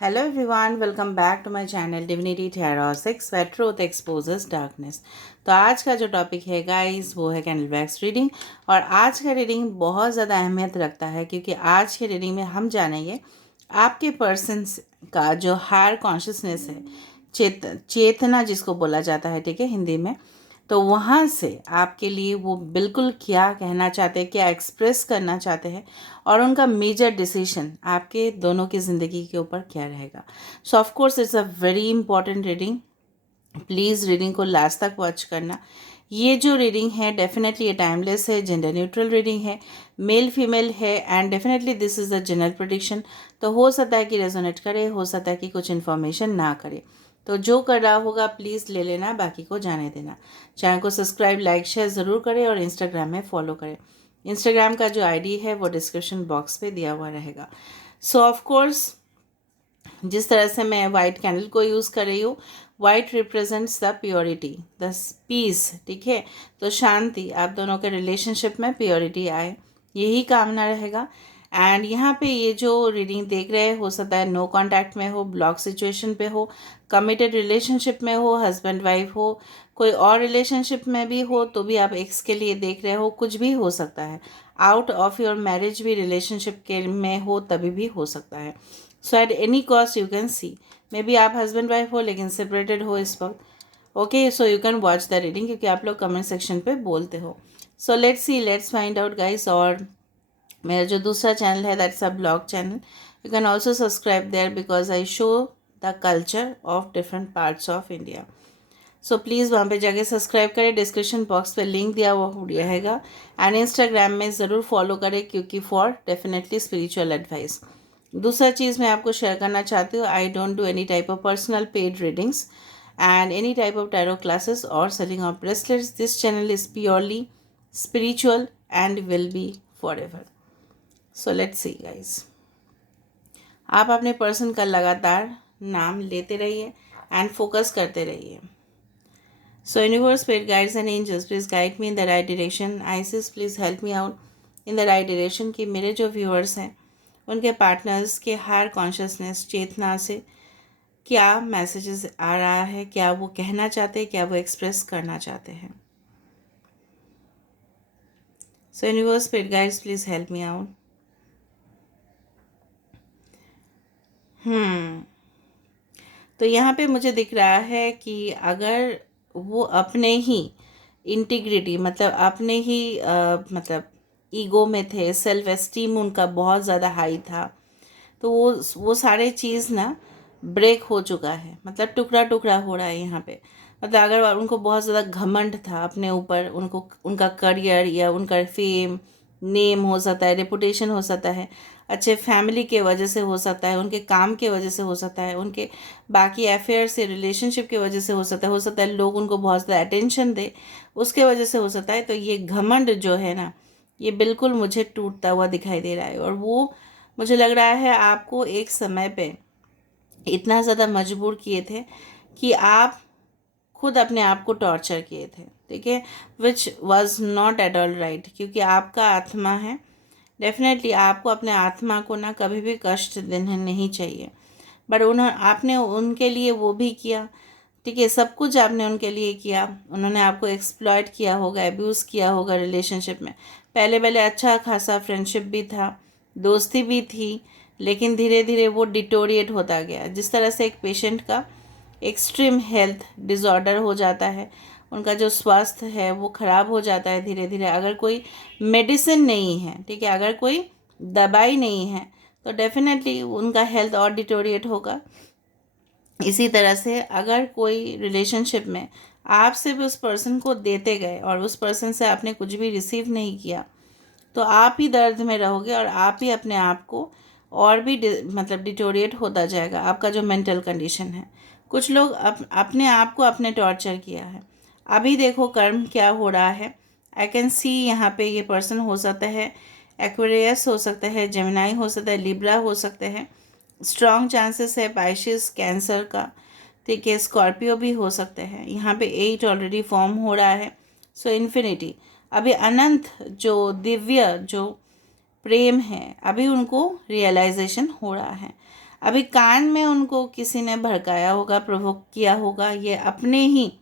Hello everyone, welcome back to my channel Divinity Tarot 6 where truth exposes darkness। तो आज का जो topic है गाइस वो है कैंडल वैक्स रीडिंग। और आज का रीडिंग बहुत ज़्यादा अहमियत रखता है क्योंकि आज के रीडिंग में हम जानेंगे आपके पर्सन का जो हायर कॉन्शियसनेस है, चेतना जिसको बोला जाता है, ठीक है, हिंदी में। तो वहाँ से आपके लिए वो बिल्कुल क्या कहना चाहते हैं, क्या एक्सप्रेस करना चाहते हैं और उनका मेजर डिसीजन आपके दोनों की ज़िंदगी के ऊपर क्या रहेगा। सो of course it's a very important reading. Please reading को लास्ट तक वॉच करना। ये जो रीडिंग है डेफिनेटली ये टाइमलेस है, जेंडर न्यूट्रल रीडिंग है, मेल फीमेल है and definitely this is a general prediction. तो हो सकता है कि रेजोनेट करे, हो सकता है कि कुछ इन्फॉर्मेशन ना करे। तो जो कर रहा होगा प्लीज़ ले लेना, बाकी को जाने देना। चैनल को सब्सक्राइब लाइक शेयर ज़रूर करें और इंस्टाग्राम में फॉलो करें। इंस्टाग्राम का जो आईडी है वो डिस्क्रिप्शन बॉक्स पे दिया हुआ रहेगा। सो ऑफ कोर्स जिस तरह से मैं वाइट कैंडल को यूज़ कर रही हूँ, white represents the purity, the peace, ठीक है। तो शांति, आप दोनों के रिलेशनशिप में प्योरिटी आए, यही कामना रहेगा। एंड यहाँ पे ये जो रीडिंग देख रहे हो सकता है नो कांटेक्ट में हो, ब्लॉक सिचुएशन पे हो, कमिटेड रिलेशनशिप में हो, हस्बैंड वाइफ हो, कोई और रिलेशनशिप में भी हो तो भी आप एक्स के लिए देख रहे हो, कुछ भी हो सकता है। आउट ऑफ योर मैरिज भी रिलेशनशिप के में हो तभी भी हो सकता है। So at any cost you can see, may be आप हस्बैंड वाइफ हो लेकिन सेपरेटेड हो इस वक्त। Okay, so you can watch the reading क्योंकि आप लोग कमेंट सेक्शन पे बोलते हो। So let's see, let's find out guys. और मेरा जो दूसरा चैनल है that's a blog channel, you can also subscribe there because I show the culture of different parts of India. So please वहाँ पे जाके सब्सक्राइब करें, डिस्क्रिप्शन बॉक्स पे लिंक दिया हुआ रहेगा। एंड इंस्टाग्राम में ज़रूर फॉलो करें क्योंकि फॉर डेफिनेटली स्पिरिचुअल एडवाइस। दूसरा चीज़ मैं आपको शेयर करना चाहती हूँ, I don't do any type of personal paid readings and any type of tarot classes और selling of bracelets. This channel is purely spiritual and will be for ever. So let's see guys, आप अपने person का लगातार नाम लेते रहिए and focus करते रहिए। So universe, spirit guides and angels, please guide me in the right direction. Isis, please help me out in the right direction कि मेरे जो व्यूअर्स हैं उनके पार्टनर्स के हायर कॉन्शियसनेस चेतना से क्या मैसेजेस आ रहा है, क्या वो कहना चाहते हैं, क्या वो एक्सप्रेस करना चाहते हैं। सो universe, spirit guides, please help me out. तो यहाँ पे मुझे दिख रहा है कि अगर वो अपने ही इंटीग्रिटी मतलब अपने ही मतलब ईगो में थे, सेल्फ एस्टीम उनका बहुत ज़्यादा हाई था, तो वो सारे चीज़ ना ब्रेक हो चुका है, मतलब टुकड़ा टुकड़ा हो रहा है यहाँ पे। मतलब अगर उनको बहुत ज़्यादा घमंड था अपने ऊपर, उनको उनका करियर या उनका फेम नेम हो सकता है, रेपुटेशन हो सकता है, अच्छे फैमिली के वजह से हो सकता है, उनके काम के वजह से हो सकता है, उनके बाकी अफेयर से रिलेशनशिप की वजह से हो सकता है लोग उनको बहुत ज़्यादा अटेंशन दे, उसके वजह से हो सकता है। तो ये घमंड जो है ना, ये बिल्कुल मुझे टूटता हुआ दिखाई दे रहा है। और वो मुझे लग रहा है आपको एक समय पे इतना ज़्यादा मजबूर किए थे कि आप खुद अपने आप को टॉर्चर किए थे, ठीक है, which was not at all right. क्योंकि आपका आत्मा है, डेफिनेटली आपको अपने आत्मा को ना कभी भी कष्ट देना नहीं चाहिए। बट आपने उनके लिए वो भी किया, ठीक है, सब कुछ आपने उनके लिए किया। उन्होंने आपको एक्सप्लॉयट किया होगा, एब्यूज़ किया होगा रिलेशनशिप में। पहले पहले अच्छा खासा फ्रेंडशिप भी था, दोस्ती भी थी, लेकिन धीरे धीरे वो डिटोरिएट होता गया। जिस तरह से एक पेशेंट का एक्सट्रीम हेल्थ डिसऑर्डर हो जाता है, उनका जो स्वास्थ्य है वो ख़राब हो जाता है धीरे धीरे, अगर कोई मेडिसिन नहीं है, ठीक है, अगर कोई दवाई नहीं है तो डेफिनेटली उनका हेल्थ और डिटोरिएट होगा। इसी तरह से अगर कोई रिलेशनशिप में आप सिर्फ उस पर्सन को देते गए और उस पर्सन से आपने कुछ भी रिसीव नहीं किया, तो आप ही दर्द में रहोगे और आप ही अपने आप को और भी मतलब डिटोरिएट होता जाएगा आपका जो मेंटल कंडीशन है। कुछ लोग अपने आप को अपने टॉर्चर किया है। अभी देखो कर्म क्या हो रहा है। आई कैन सी यहाँ पे ये पर्सन हो सकता है एक्वेरियस, हो सकता है जेमिनाई, हो सकता है लिब्रा, हो सकते हैं स्ट्रॉन्ग चांसेस है पाइशिस कैंसर का, ठीक है, स्कॉर्पियो भी हो सकते हैं। यहाँ पे 8 ऑलरेडी फॉर्म हो रहा है। सो इन्फिनिटी, अभी अनंत जो दिव्य जो प्रेम है अभी उनको रियलाइजेशन हो रहा है। अभी कान में उनको किसी ने भड़काया होगा, प्रोवोक किया होगा, ये अपने ही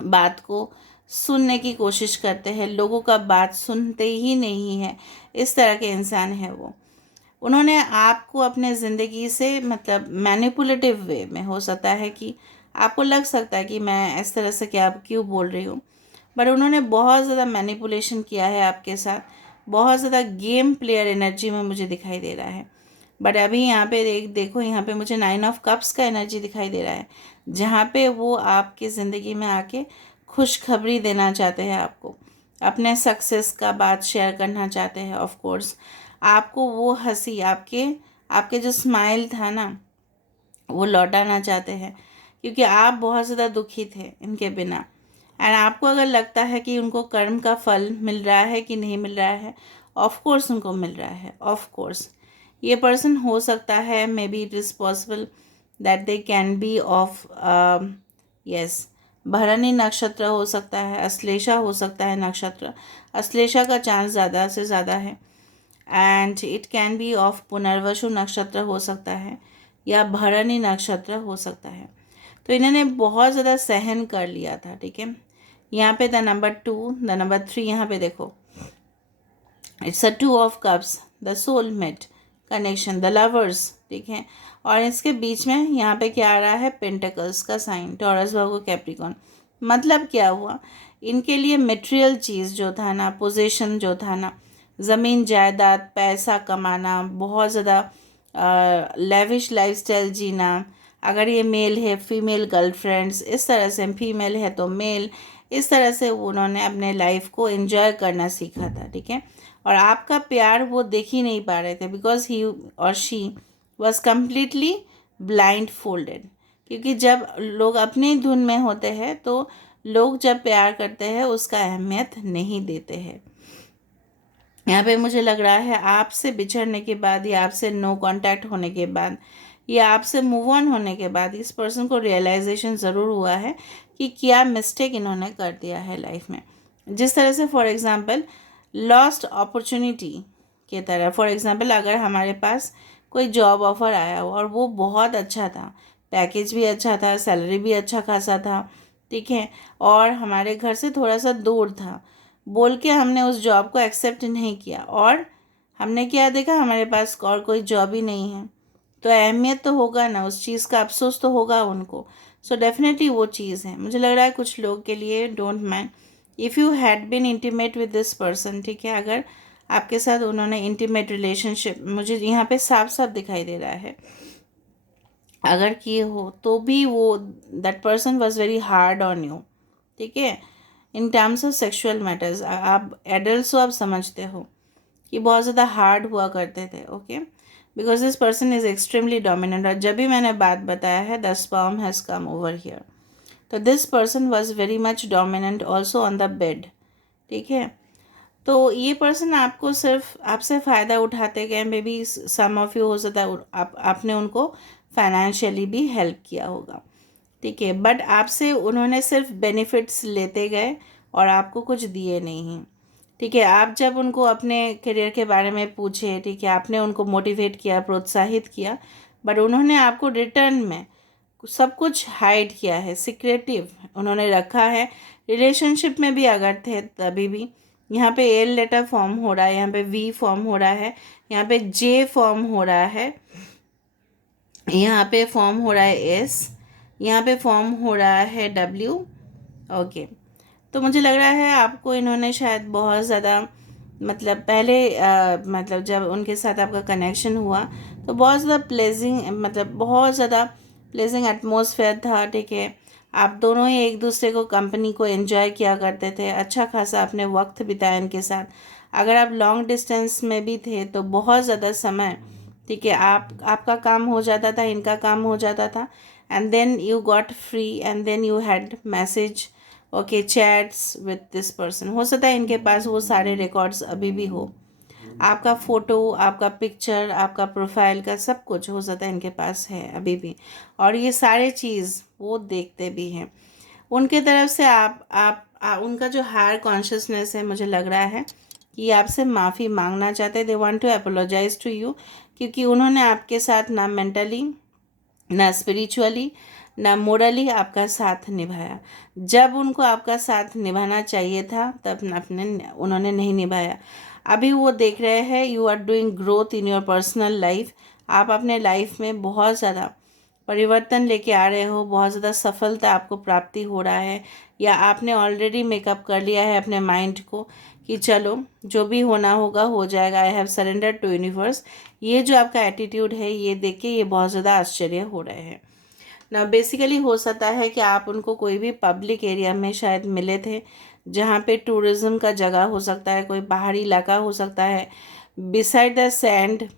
बात को सुनने की कोशिश करते हैं, लोगों का बात सुनते ही नहीं है, इस तरह के इंसान है वो। उन्होंने आपको अपने ज़िंदगी से मतलब मैनिपुलेटिव वे में, हो सकता है कि आपको लग सकता है कि मैं इस तरह से क्या क्यों बोल रही हूँ, बट उन्होंने बहुत ज़्यादा मैनिपुलेशन किया है आपके साथ, बहुत ज़्यादा गेम प्लेयर एनर्जी में मुझे दिखाई दे रहा है। बट अभी यहाँ पे देखो, यहाँ पे मुझे 9 ऑफ कप्स का एनर्जी दिखाई दे रहा है, जहाँ पे वो आपकी ज़िंदगी में आके खुशखबरी देना चाहते हैं आपको, अपने सक्सेस का बात शेयर करना चाहते हैं। ऑफ कोर्स आपको वो हंसी, आपके आपके जो स्माइल था ना, वो लौटाना चाहते हैं, क्योंकि आप बहुत ज़्यादा दुखी थे इनके बिना। एंड आपको अगर लगता है कि उनको कर्म का फल मिल रहा है कि नहीं मिल रहा है, ऑफ कोर्स उनको मिल रहा है। ऑफ कोर्स ये पर्सन हो सकता है, may be it is possible that they can be of yes भरणी नक्षत्र हो सकता है, अश्लेषा हो सकता है नक्षत्र, अश्लेषा का चांस ज़्यादा से ज़्यादा है। And it can B of Punarvasu नक्षत्र हो सकता है, या भरणी नक्षत्र हो सकता है। तो इन्होंने बहुत ज़्यादा सहन कर लिया था, ठीक है। यहाँ पे द नंबर 2, द नंबर 3, यहाँ पे देखो it's a 2 of cups, the soulmate connection, the lovers, ठीक है। और इसके बीच में यहाँ पे क्या आ रहा है, पेंटिकल्स का साइन, टॉरस वर्गो कैप्रिकॉर्न। मतलब क्या हुआ, इनके लिए मटेरियल चीज़ जो था ना, पोजीशन जो था ना, ज़मीन जायदाद, पैसा कमाना, बहुत ज़्यादा लेविश लाइफस्टाइल जीना, अगर ये मेल है फीमेल गर्लफ्रेंड्स, इस तरह से, फीमेल है तो मेल, इस तरह से उन्होंने अपने लाइफ को एंजॉय करना सीखा था, ठीक है। और आपका प्यार वो देख ही नहीं पा रहे थे, बिकॉज ही और she was completely blind folded. क्योंकि जब लोग अपनी धुन में होते हैं तो लोग जब प्यार करते हैं उसका अहमियत नहीं देते हैं। यहाँ पे मुझे लग रहा है आपसे बिछड़ने के बाद, या आपसे नो कांटेक्ट होने के बाद, या आपसे मूव ऑन होने के बाद इस पर्सन को रियलाइजेशन ज़रूर हुआ है कि क्या मिस्टेक इन्होंने कर दिया है लाइफ में। जिस तरह से फॉर एग्ज़ाम्पल लॉस्ट अपॉर्चुनिटी के तरह, फॉर एग्ज़ाम्पल अगर हमारे पास कोई जॉब ऑफ़र आया हो और वो बहुत अच्छा था, पैकेज भी अच्छा था, सैलरी भी अच्छा खासा था, ठीक है, और हमारे घर से थोड़ा सा दूर था, बोल के हमने उस जॉब को एक्सेप्ट नहीं किया, और हमने क्या देखा, हमारे पास और कोई जॉब ही नहीं है, तो अहमियत तो होगा ना, उस चीज़ का अफसोस तो होगा उनको। सो डेफिनेटली वो चीज़ है। मुझे लग रहा है कुछ लोग के लिए, don't mind if you had been intimate with this person, ठीक है, अगर आपके साथ उन्होंने इंटीमेट रिलेशनशिप, मुझे यहाँ पे साफ साफ दिखाई दे रहा है, अगर किए हो तो भी वो that person was very hard on you, ठीक है, in terms of sexual matters. आप एडल्ट हो, आप समझते हो कि बहुत ज़्यादा हार्ड हुआ करते थे, okay, because this person is extremely dominant. और जब भी मैंने बात बताया है the sperm has come over here, तो this person was very much dominant also on the bed, ठीक है। तो ये पर्सन आपको सिर्फ आपसे फ़ायदा उठाते गए, maybe some of you हो सकता है आपने उनको फाइनेंशियली भी हेल्प किया होगा, ठीक है, बट आपसे उन्होंने सिर्फ बेनिफिट्स लेते गए और आपको कुछ दिए नहीं, ठीक है। आप जब उनको अपने करियर के बारे में पूछे, ठीक है, आपने उनको मोटिवेट किया, प्रोत्साहित किया, बट उन्होंने आपको रिटर्न में सब कुछ हाइड किया है, सिक्रेटिव उन्होंने रखा है। रिलेशनशिप में भी अगर थे तभी भी, यहाँ पे एल लेटर फॉर्म हो रहा है, यहाँ पे वी फॉर्म हो रहा है, यहाँ पे जे फॉर्म हो रहा है, यहाँ पे फॉर्म हो रहा है एस, यहाँ पे फॉर्म हो रहा है डब्ल्यू, ओके। तो मुझे लग रहा है आपको इन्होंने शायद बहुत ज़्यादा मतलब पहले मतलब जब उनके साथ आपका कनेक्शन हुआ तो बहुत ज़्यादा प्लेजिंग, मतलब बहुत ज़्यादा प्लेजिंग एटमॉस्फेयर था, ठीक है। आप दोनों ही एक दूसरे को कंपनी को एंजॉय किया करते थे, अच्छा खासा अपने वक्त बिताया इनके साथ। अगर आप लॉन्ग डिस्टेंस में भी थे तो बहुत ज़्यादा समय, ठीक है, आपका काम हो जाता था, इनका काम हो जाता था, and then you got free and then you had message, okay, chats with this person. हो सकता है इनके पास वो सारे रिकॉर्ड्स अभी भी हो, आपका फ़ोटो, आपका पिक्चर, आपका प्रोफाइल का सब कुछ हो सकता है इनके पास है अभी भी, और ये सारे चीज़ वो देखते भी हैं। उनके तरफ से उनका जो हायर कॉन्शियसनेस है, मुझे लग रहा है कि आपसे माफ़ी मांगना चाहते हैं, they want to apologise to you, क्योंकि उन्होंने आपके साथ ना मेंटली, ना स्पिरिचुअली, ना मोरली आपका साथ निभाया। जब उनको आपका साथ निभाना चाहिए था तब उन्होंने नहीं निभाया। अभी वो देख रहे हैं you are doing growth in your personal life. आप अपने लाइफ में बहुत ज़्यादा परिवर्तन लेके आ रहे हो, बहुत ज़्यादा सफलता आपको प्राप्ति हो रहा है, या आपने ऑलरेडी मेकअप कर लिया है अपने माइंड को कि चलो जो भी होना होगा हो जाएगा, I have surrender to universe. ये जो आपका एटीट्यूड है ये देख के ये बहुत ज़्यादा आश्चर्य हो रहे हैं ना। बेसिकली हो सकता है कि आप उनको कोई भी पब्लिक एरिया में शायद मिले थे, जहाँ पे टूरिज़्म का जगह हो सकता है, कोई पहाड़ी इलाका हो सकता है, beside the sand,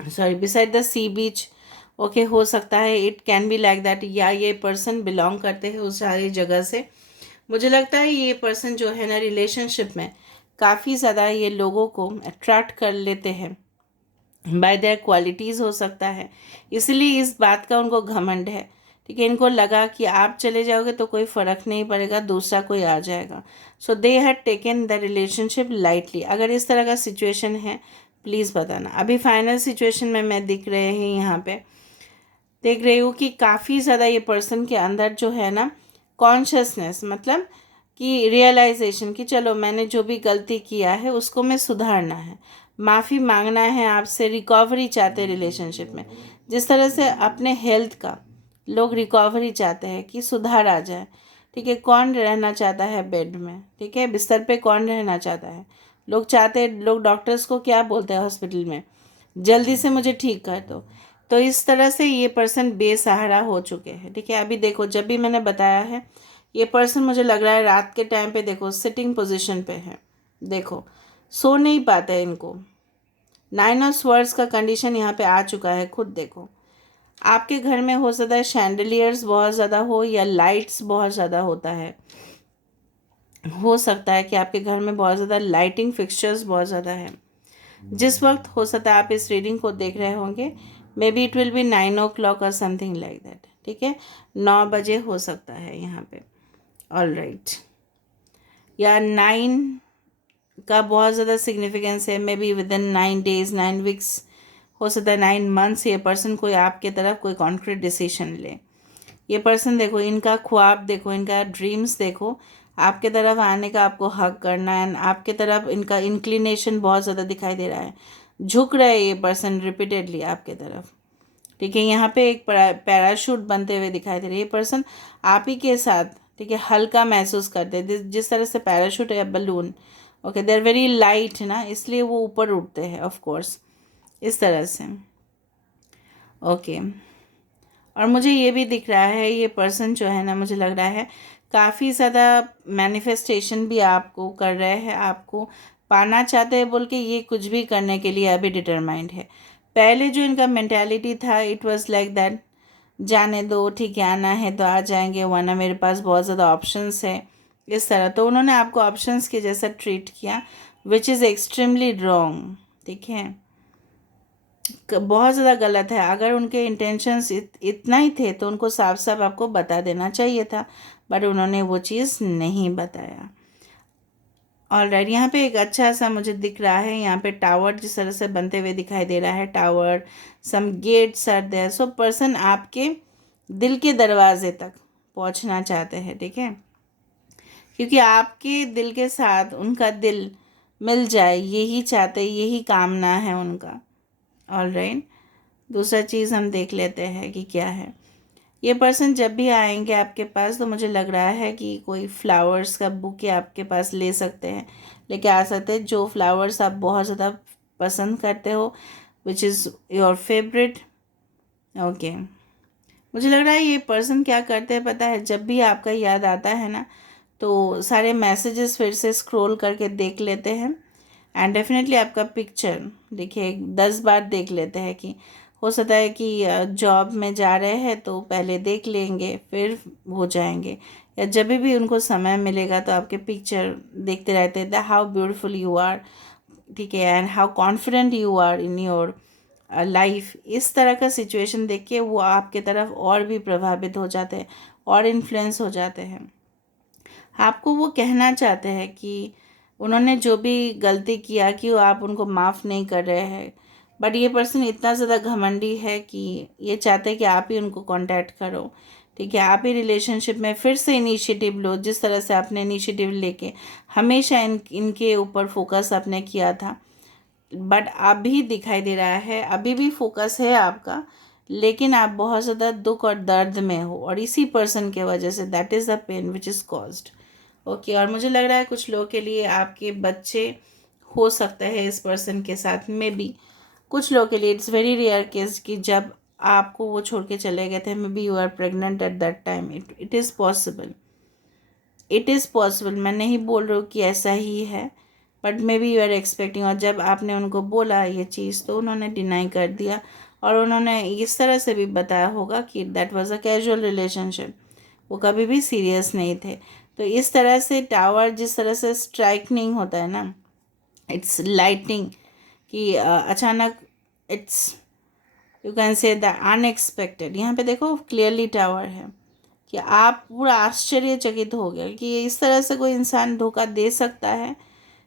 sorry beside the sea beach. Okay, हो सकता है, it can be like that, या ये पर्सन बिलोंग करते हैं उस सारी जगह से। मुझे लगता है ये पर्सन जो है ना रिलेशनशिप में काफ़ी ज़्यादा ये लोगों को अट्रैक्ट कर लेते हैं बाय देयर क्वालिटीज़, हो सकता है इसलिए इस बात का उनको घमंड है। ठीक है, इनको लगा कि आप चले जाओगे तो कोई फ़र्क नहीं पड़ेगा, दूसरा कोई आ जाएगा। So they had taken the relationship lightly. अगर इस तरह का सिचुएशन है प्लीज़ बताना। अभी फाइनल सिचुएशन में मैं दिख रहे हैं यहाँ पे, देख रही हूँ कि काफ़ी ज़्यादा ये पर्सन के अंदर जो है ना कॉन्शियसनेस, मतलब कि रियलाइजेशन कि चलो मैंने जो भी गलती किया है उसको मैं सुधारना है, माफ़ी मांगना है आपसे, रिकवरी चाहते हैं रिलेशनशिप में। जिस तरह से अपने हेल्थ का लोग रिकवरी चाहते हैं कि सुधार आ जाए। ठीक है, कौन रहना चाहता है बेड में, ठीक है, बिस्तर पे कौन रहना चाहता है। लोग चाहते हैं, लोग डॉक्टर्स को क्या बोलते हैं हॉस्पिटल में, जल्दी से मुझे ठीक कर दो। तो इस तरह से ये पर्सन बेसहारा हो चुके हैं। ठीक है, अभी देखो जब भी मैंने बताया है ये पर्सन मुझे लग रहा है रात के टाइम पे देखो सिटिंग पोजीशन पे है, देखो सो नहीं पाते हैं इनको। 9 ऑफ स्वर्ड्स का कंडीशन यहाँ पे आ चुका है, खुद देखो। आपके घर में हो सकता है शैंडलियर्स बहुत ज़्यादा हो या लाइट्स बहुत ज़्यादा होता है, हो सकता है कि आपके घर में बहुत ज़्यादा लाइटिंग फिक्सचर्स बहुत ज़्यादा है। जिस वक्त हो सकता है आप इस रीडिंग को देख रहे होंगे, may be it will be 9 o'clock और समथिंग लाइक दैट। ठीक है, 9 बजे हो सकता है यहाँ पे, ऑल राइट, या 9 का बहुत ज़्यादा सिग्निफिकेंस है। May be with in 9 days, 9 weeks, हो सकता है 9 months ये पर्सन कोई आपके तरफ कोई कॉन्क्रीट डिसीजन ले। ये पर्सन देखो, इनका ख्वाब देखो, इनका ड्रीम्स देखो, आपके तरफ आने का, आपको हक करना है, आपके तरफ इनका इंक्लिनेशन बहुत ज़्यादा दिखाई दे रहा है, झुक रहा है ये पर्सन रिपीटेडली आपके तरफ। ठीक है, यहाँ पे एक पैराशूट बनते हुए दिखाई दे रही है। ये पर्सन आप ही के साथ, ठीक है, हल्का महसूस करते हैं, जिस तरह से पैराशूट या balloon, okay, they are very light ना, इसलिए वो ऊपर उठते हैं ऑफ कोर्स, इस तरह से। ओके, और मुझे ये भी दिख रहा है ये पर्सन जो है ना, मुझे लग रहा है काफ़ी ज़्यादा मैनिफेस्टेशन भी आपको कर रहे हैं, आपको पाना चाहते हैं बोल के ये कुछ भी करने के लिए अभी डिटरमाइंड है। पहले जो इनका मेंटालिटी था इट वाज लाइक दैट, जाने दो, ठीक है, आना है तो आ जाएंगे, वरना मेरे पास बहुत ज़्यादा ऑप्शंस है, इस तरह। तो उन्होंने आपको ऑप्शंस के जैसा ट्रीट किया, विच इज़ एक्सट्रीमली रॉन्ग। ठीक है, बहुत ज़्यादा गलत है। अगर उनके इंटेंशंस इतना ही थे तो उनको साफ साफ आपको बता देना चाहिए था, बट उन्होंने वो चीज़ नहीं बताया। ऑलराइट, यहाँ पे एक अच्छा सा मुझे दिख रहा है, यहाँ पे टावर जिस तरह से बनते हुए दिखाई दे रहा है, tower, some gates are there. So person आपके दिल के दरवाजे तक पहुँचना चाहते हैं। ठीक है, क्योंकि आपके दिल के साथ उनका दिल मिल जाए यही चाहते, यही कामना है उनका। ऑलराइट, दूसरा चीज़ हम देख लेते हैं कि क्या है। ये पर्सन जब भी आएंगे आपके पास तो मुझे लग रहा है कि कोई फ्लावर्स का बुके आपके पास ले सकते हैं, लेके आ सकते हैं, जो फ्लावर्स आप बहुत ज़्यादा पसंद करते हो, which is your favourite. Okay, मुझे लग रहा है ये पर्सन क्या करते हैं पता है, जब भी आपका याद आता है ना तो सारे मैसेजेस फिर से स्क्रॉल करके देख लेते हैं, एंड डेफिनेटली आपका पिक्चर देखिए 10 बार देख लेते हैं। कि हो सकता है कि जॉब में जा रहे हैं तो पहले देख लेंगे फिर हो जाएंगे, या जब भी उनको समय मिलेगा तो आपके पिक्चर देखते रहते हैं, हाउ ब्यूटीफुल यू आर, ठीक है, and how confident you are in your life. इस तरह का सिचुएशन देख के वो आपके तरफ और भी प्रभावित हो जाते हैं और इन्फ्लुएंस हो जाते हैं। आपको वो कहना चाहते हैं कि उन्होंने जो भी गलती किया कि वो आप उनको माफ़ नहीं कर रहे हैं, बट ये पर्सन इतना ज़्यादा घमंडी है कि ये चाहते हैं कि आप ही उनको कांटेक्ट करो, ठीक है, आप ही रिलेशनशिप में फिर से इनिशिएटिव लो, जिस तरह से आपने इनिशिएटिव लेके हमेशा इनके ऊपर फोकस आपने किया था। बट अभी दिखाई दे रहा है, अभी भी फोकस है आपका, लेकिन आप बहुत ज़्यादा दुख और दर्द में हो, और इसी पर्सन के वजह से that is the pain which is caused. Okay, और मुझे लग रहा है कुछ लोगों के लिए आपके बच्चे हो सकते हैं इस पर्सन के साथ में भी। कुछ लोगों के लिए इट्स वेरी रेयर केस कि जब आपको वो छोड़ के चले गए थे, maybe you are pregnant at that time, it is possible, it is possible. मैं नहीं बोल रही हूँ कि ऐसा ही है, but maybe you are expecting, और जब आपने उनको बोला ये चीज़ तो उन्होंने डिनाई कर दिया, और उन्होंने इस तरह से भी बताया होगा कि that was a casual relationship, वो कभी भी सीरियस नहीं थे। तो इस तरह से टावर जिस तरह से स्ट्राइकनिंग होता है ना, इट्स लाइटनिंग, कि अचानक, इट्स, यू कैन से द अनएक्सपेक्टेड। यहाँ पे देखो क्लियरली टावर है कि आप पूरा आश्चर्यचकित हो गए कि इस तरह से कोई इंसान धोखा दे सकता है,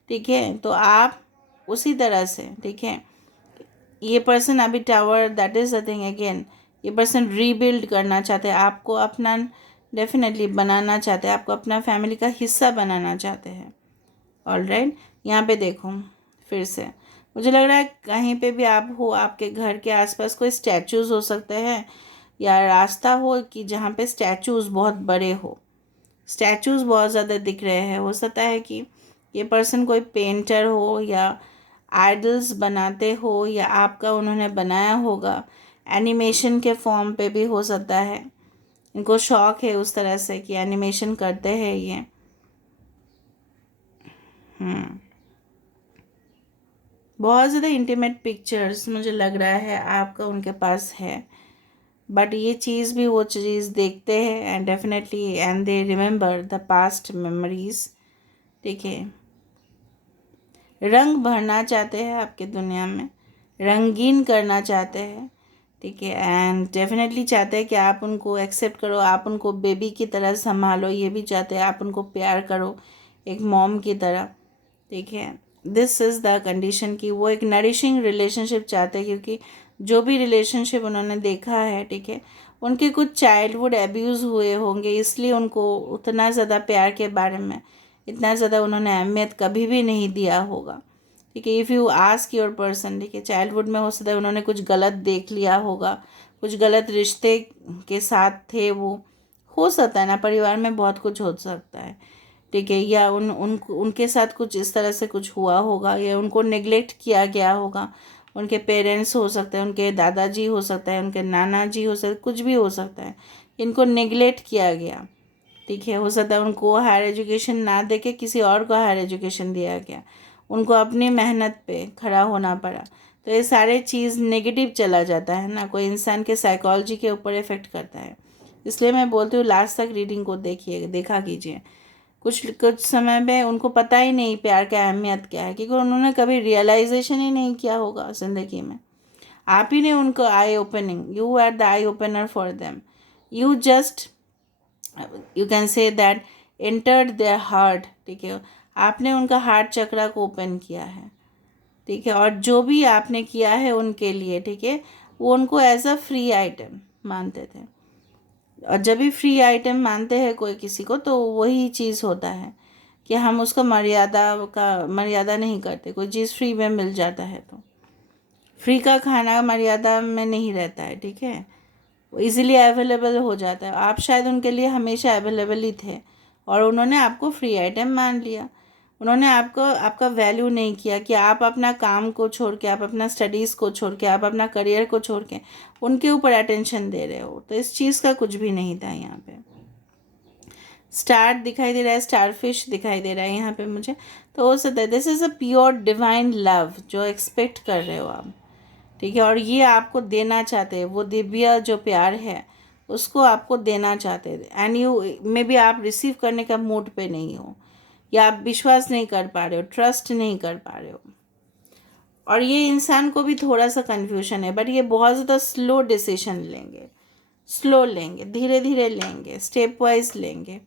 ठीक है। तो आप उसी तरह से, ठीक है, ये पर्सन अभी tower, that is the thing again, ये पर्सन रीबिल्ड करना चाहते हैं, आपको अपना डेफिनेटली बनाना चाहते हैं, आपको अपना फैमिली का हिस्सा बनाना चाहते हैं। ऑलराइट, यहाँ पे देखो फिर से मुझे लग रहा है कहीं पे भी आप हो, आपके घर के आसपास कोई स्टैचूज़ हो सकते हैं, या रास्ता हो कि जहाँ पे स्टैचूज़ बहुत बड़े हो, स्टैचूज़ बहुत ज़्यादा दिख रहे हैं। हो सकता है कि ये पर्सन कोई पेंटर हो, या आइडल्स बनाते हो, या आपका उन्होंने बनाया होगा, एनिमेशन के फॉर्म पे भी हो सकता है। इनको शौक़ है उस तरह से कि एनिमेशन करते हैं ये। बहुत ज़्यादा इंटीमेट पिक्चर्स मुझे लग रहा है आपका उनके पास है, बट ये चीज़ भी वो चीज़ देखते हैं, and definitely and they remember the past memories, ठीक है। रंग भरना चाहते हैं आपके दुनिया में, रंगीन करना चाहते हैं, ठीक है, एंड डेफिनेटली चाहते हैं कि आप उनको एक्सेप्ट करो, आप उनको बेबी की तरह संभालो, ये भी चाहते हैं आप उनको प्यार करो एक मॉम की तरह, ठीक है। दिस इज़ द कंडीशन कि वो एक नरिशिंग रिलेशनशिप चाहते हैं, क्योंकि जो भी रिलेशनशिप उन्होंने देखा है, ठीक है, उनके कुछ चाइल्डहुड एब्यूज़ हुए होंगे, इसलिए उनको उतना ज़्यादा प्यार के बारे में इतना ज़्यादा उन्होंने अहमियत कभी भी नहीं दिया होगा, ठीक है। If you ask your person, ठीक है, चाइल्डहुड में हो सकता है उन्होंने कुछ गलत देख लिया होगा, कुछ गलत रिश्ते के साथ थे वो, हो सकता है ना, परिवार में बहुत कुछ हो सकता है, ठीक है, या उनके साथ कुछ इस तरह से कुछ हुआ होगा, या उनको नेग्लेक्ट किया गया होगा, उनके पेरेंट्स हो सकते हैं, उनके दादाजी हो सकता है, उनके नाना जी हो सकते, कुछ भी हो सकता है, इनको नेग्लेक्ट किया गया, ठीक है। हो सकता है उनको हायर एजुकेशन ना दे के किसी और को हायर एजुकेशन दिया गया, उनको अपनी मेहनत पे खड़ा होना पड़ा। तो ये सारे चीज़ नेगेटिव चला जाता है ना, कोई इंसान के साइकोलॉजी के ऊपर इफ़ेक्ट करता है। इसलिए मैं बोलती हूँ लास्ट तक रीडिंग को देखा कीजिए। कुछ कुछ समय में उनको पता ही नहीं प्यार की अहमियत क्या है, क्योंकि उन्होंने कभी रियलाइजेशन ही नहीं किया होगा ज़िंदगी में। आप ही ने उनको eye opening, you are the eye opener for them, you just, you can say that entered their heart, ठीक है, आपने उनका हार्ट चक्रा को ओपन किया है, ठीक है, और जो भी आपने किया है उनके लिए, ठीक है, वो उनको एज अ फ्री आइटम मानते थे। और जब भी फ्री आइटम मानते हैं कोई किसी को, तो वही चीज़ होता है कि हम उसका मर्यादा नहीं करते। कोई चीज़ फ्री में मिल जाता है तो फ्री का खाना मर्यादा में नहीं रहता है, ठीक है, वो इजीली अवेलेबल हो जाता है। आप शायद उनके लिए हमेशा अवेलेबल ही थे, और उन्होंने आपको फ्री आइटम मान लिया। उन्होंने आपका वैल्यू नहीं किया कि आप अपना काम को छोड़ के, आप अपना स्टडीज़ को छोड़ के, आप अपना करियर को छोड़ के उनके ऊपर अटेंशन दे रहे हो। तो इस चीज़ का कुछ भी नहीं था यहाँ पे। स्टार दिखाई दे रहा है, स्टार फिश दिखाई दे रहा है यहाँ पे मुझे। तो हो सकता है this is a pure divine love जो एक्सपेक्ट कर रहे हो आप, ठीक है, और ये आपको देना चाहते हैं, वो दिव्य जो प्यार है उसको आपको देना चाहते हैं। एंड यू मे बी आप रिसीव करने का मूड पे नहीं हो, या आप विश्वास नहीं कर पा रहे हो, ट्रस्ट नहीं कर पा रहे हो। और ये इंसान को भी थोड़ा सा कन्फ्यूजन है, बट ये बहुत ज़्यादा स्लो डिसीजन लेंगे, स्लो लेंगे, धीरे धीरे लेंगे, स्टेप वाइज लेंगे,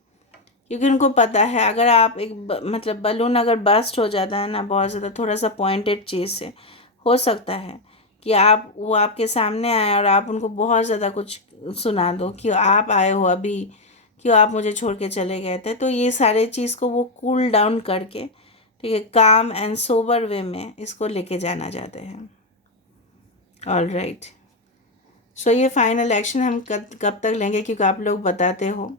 क्योंकि उनको पता है अगर आप मतलब बलून अगर बस्ट हो जाता है ना बहुत ज़्यादा थोड़ा सा पॉइंटेड चीज़ से, हो सकता है कि आप वो आपके सामने आए और आप उनको बहुत ज़्यादा कुछ सुना दो कि आप आए हो अभी, क्यों आप मुझे छोड़ के चले गए थे। तो ये सारे चीज़ को वो कूल डाउन करके, ठीक है, काम एंड सोबर वे में इसको लेके जाना चाहते हैं। ऑल राइट, सो ये फाइनल एक्शन हम कब तक लेंगे, क्योंकि आप लोग बताते हो,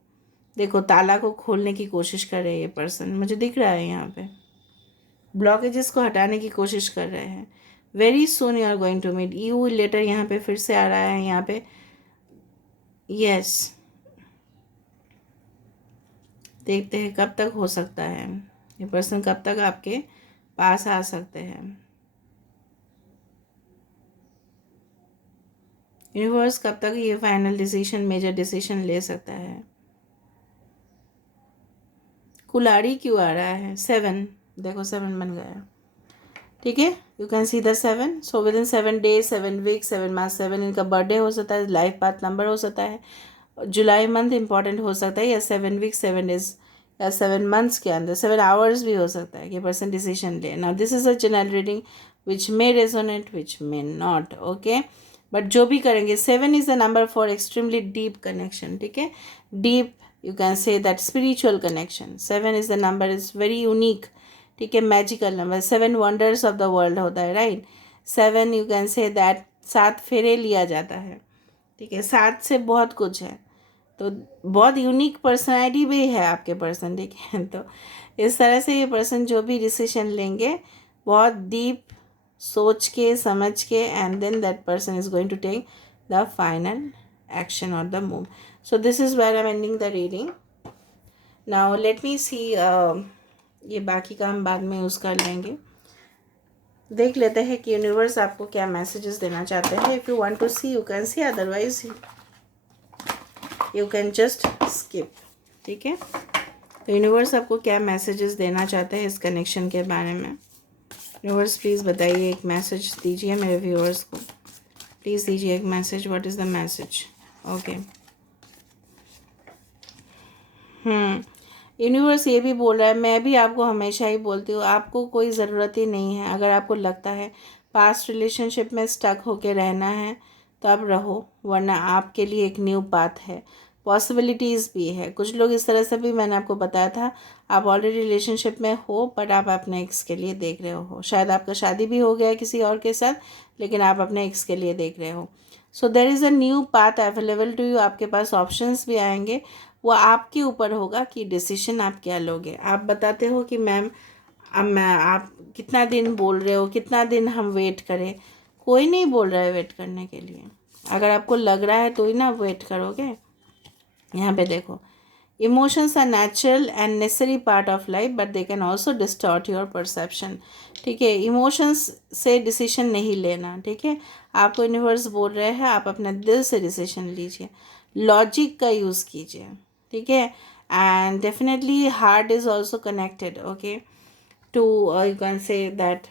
देखो ताला को खोलने की कोशिश कर रहे हैं ये पर्सन, मुझे दिख रहा है यहाँ पे ब्लॉकेजेस को हटाने की कोशिश कर रहे हैं। Very soon you are going to meet you later, यहाँ पे फिर से आ रहा है यहाँ पे। यस, देखते हैं कब तक हो सकता है, ये पर्सन कब तक आपके पास आ सकते हैं। यूनिवर्स कब तक ये फाइनल डिसीजन, मेजर डिसीजन ले सकता है। कुल्हाड़ी क्यों आ रहा है, 7, देखो 7 बन गया, ठीक है। You can see the 7, so within 7 days, 7 week, 7 month, 7 इनका बर्थडे हो सकता है, लाइफ पाथ नंबर हो सकता है, जुलाई मंथ इंपॉर्टेंट हो सकता है, या 7 वीक, 7 डेज, या 7 मंथ्स के अंदर 7 आवर्स भी हो सकता है कि पर्सन डिसीजन ले। Now this is a general reading which may resonate which may not, okay, but जो भी करेंगे 7 is the number for extremely deep connection, ठीक है, deep, you can say that spiritual connection. 7 is the number, is very unique, ठीक है, magical number. 7 wonders of the world होता है, right. 7 you can say that 7 फेरे लिया जाता है, ठीक है, 7 से बहुत कुछ है, तो बहुत यूनिक पर्सनैलिटी भी है आपके पर्सन, ठीक है। तो इस तरह से ये पर्सन जो भी डिसीजन लेंगे बहुत डीप सोच के समझ के, and then that person is going to take the final action और the move. So this is where I am ending the reading. Now let me see, ये बाकी का हम बाद में यूज़ कर लेंगे। देख लेते हैं कि यूनिवर्स आपको क्या मैसेजेस देना चाहते हैं। If you want to see you can see, otherwise you can just skip, ठीक है। तो यूनिवर्स आपको क्या मैसेजेस देना चाहते हैं इस कनेक्शन के बारे में। यूनिवर्स प्लीज़ बताइए, एक मैसेज दीजिए मेरे व्यूअर्स को, प्लीज़ दीजिए एक message. What is the message? Okay, universe ये भी बोल रहा है, मैं भी आपको हमेशा ही बोलती हूँ, आपको कोई ज़रूरत ही नहीं है। अगर आपको लगता है पास्ट रिलेशनशिप में स्टक होके रहना है तो आप रहो, वरना आपके लिए एक न्यू पाथ है, पॉसिबिलिटीज़ भी है। कुछ लोग इस तरह से भी, मैंने आपको बताया था, आप ऑलरेडी रिलेशनशिप में हो बट आप अपने एक्स के लिए देख रहे हो, शायद आपका शादी भी हो गया है किसी और के साथ, लेकिन आप अपने एक्स के लिए देख रहे हो। So there is a new path available to you, आपके पास ऑप्शंस भी आएंगे, वो आपके ऊपर होगा कि डिसीजन आप क्या लोगे। आप बताते हो कि मैम अब मैं, आप कितना दिन बोल रहे हो, कितना दिन हम वेट करें, कोई नहीं बोल रहा है वेट करने के लिए। अगर आपको लग रहा है तो ही ना वेट करोगे। यहाँ पे देखो, emotions are natural and necessary part of life but they can also distort your perception, ठीक है। इमोशंस से डिसीजन नहीं लेना, ठीक है। आपको यूनिवर्स बोल रहे हैं आप अपने दिल से डिसीजन लीजिए, लॉजिक का यूज़ कीजिए, ठीक है। And definitely heart is also connected, okay, to you can say that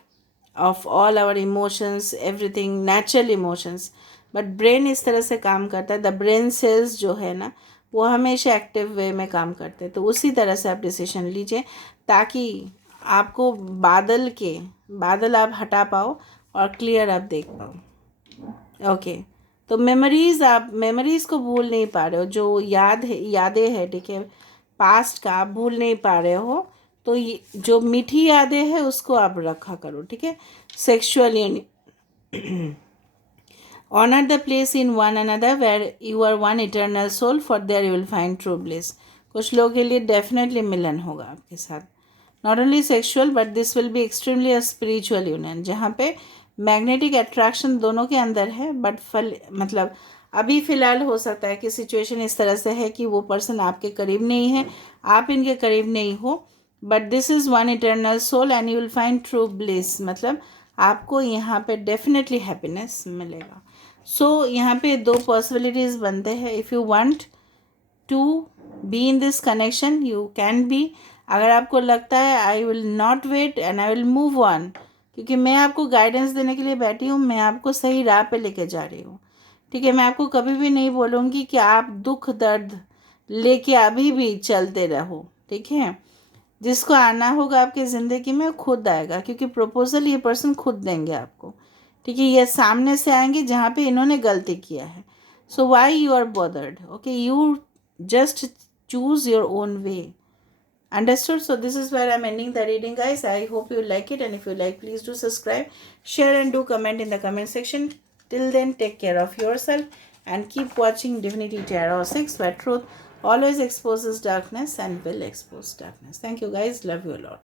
of all our emotions, everything natural emotions, but brain इस तरह से काम करता है, द ब्रेन सेल्स जो है ना वो हमेशा एक्टिव वे में काम करते हैं। तो उसी तरह से आप डिसीजन लीजिए ताकि आपको बादल आप हटा पाओ और क्लियर आप देख पाओ, ओके। तो मेमोरीज़, आप मेमोरीज़ को भूल नहीं पा रहे हो, जो यादें हैं, ठीक है, पास्ट का आप भूल नहीं पा रहे हो, तो ये जो मीठी यादें हैं उसको आप रखा करो, ठीक है। Sexually honor the place in one another where you are one eternal soul, for there you will find true bliss। कुछ लोगों के लिए डेफिनेटली मिलन होगा आपके साथ, not only sexual but this will be extremely a spiritual union, जहाँ पे magnetic attraction दोनों के अंदर है, बट मतलब अभी फ़िलहाल हो सकता है कि सिचुएशन इस तरह से है कि वो पर्सन आपके करीब नहीं है, आप इनके करीब नहीं हो, but this is one eternal soul and you will find true bliss, मतलब आपको यहाँ पे डेफिनेटली हैप्पीनेस मिलेगा। सो यहाँ पे दो पॉसिबिलिटीज़ बनते हैं, if you want to be in this connection you can be. अगर आपको लगता है I will not wait and I will move on, क्योंकि मैं आपको गाइडेंस देने के लिए बैठी हूँ, मैं आपको सही राह पे लेके जा रही हूँ, ठीक है। मैं आपको कभी भी नहीं बोलूँगी कि आप दुख दर्द लेके अभी भी चलते रहो, ठीक है। जिसको आना होगा आपकी ज़िंदगी में खुद आएगा, क्योंकि प्रपोजल ये पर्सन खुद देंगे आपको, ठीक है, ये सामने से आएंगे जहाँ पे इन्होंने गलती किया है. So why you are bothered? Okay, you just choose your own way. Understood? So this is where I'm ending the reading, guys. I hope you like it, and if you like, please do subscribe, share, and do comment in the comment section. Till then, take care of yourself and keep watching Divinity Tarot 6, where truth always exposes darkness and will expose darkness. Thank you, guys. Love you a lot.